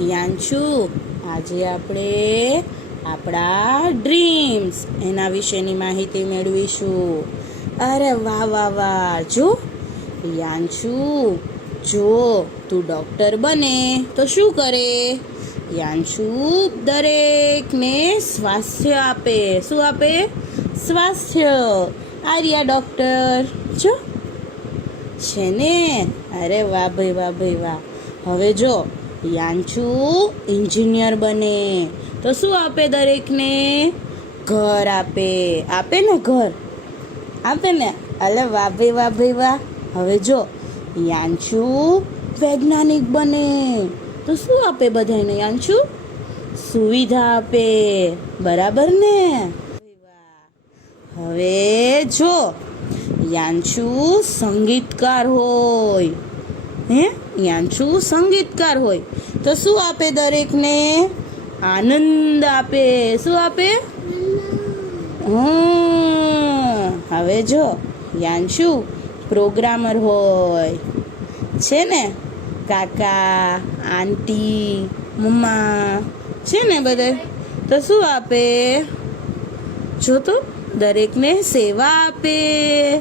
યાંશુ આજે આપણે આપણા ડ્રીમ્સ એના વિશેની માહિતી મેળવીશું. અરે વાહ વાહ વાહ. જો યાંશુ જો, તું ડૉક્ટર બને તો શું કરે? યાંશુ દરેકને સ્વાસ્થ્ય આપે. શું આપે? સ્વાસ્થ્ય. આર્યા ડૉક્ટર જો, છે ને? અરે વાહ, ભાઈ વાહ ભાઈ, વાહ. હવે જો યાંચુ એન્જિનિયર બને. તો શું આપે દરેકને? ઘર આપે. આપે ને ઘર? આપે ને? અલે વાહ ભાઈ વાહ ભાઈ, વાહ. હવે જો, યાંચુ વૈજ્ઞાનિક બને. તો શું આપે બધાને યાંચુ? સુવિધા આપે. બરાબર ને? હવે જો યાંશુ સંગીતકાર હોય. હે? યાંશુ સંગીતકાર હોય. તો શું આપે દરેકને? આનંદ આપે. શું આપે? હવે જો યાંશુ પ્રોગ્રામર હોય. છે ને? કાકા, આંટી, મમ્મા, છે ને બધે? તો શું આપે? જો તો, દરેકને સેવા આપે.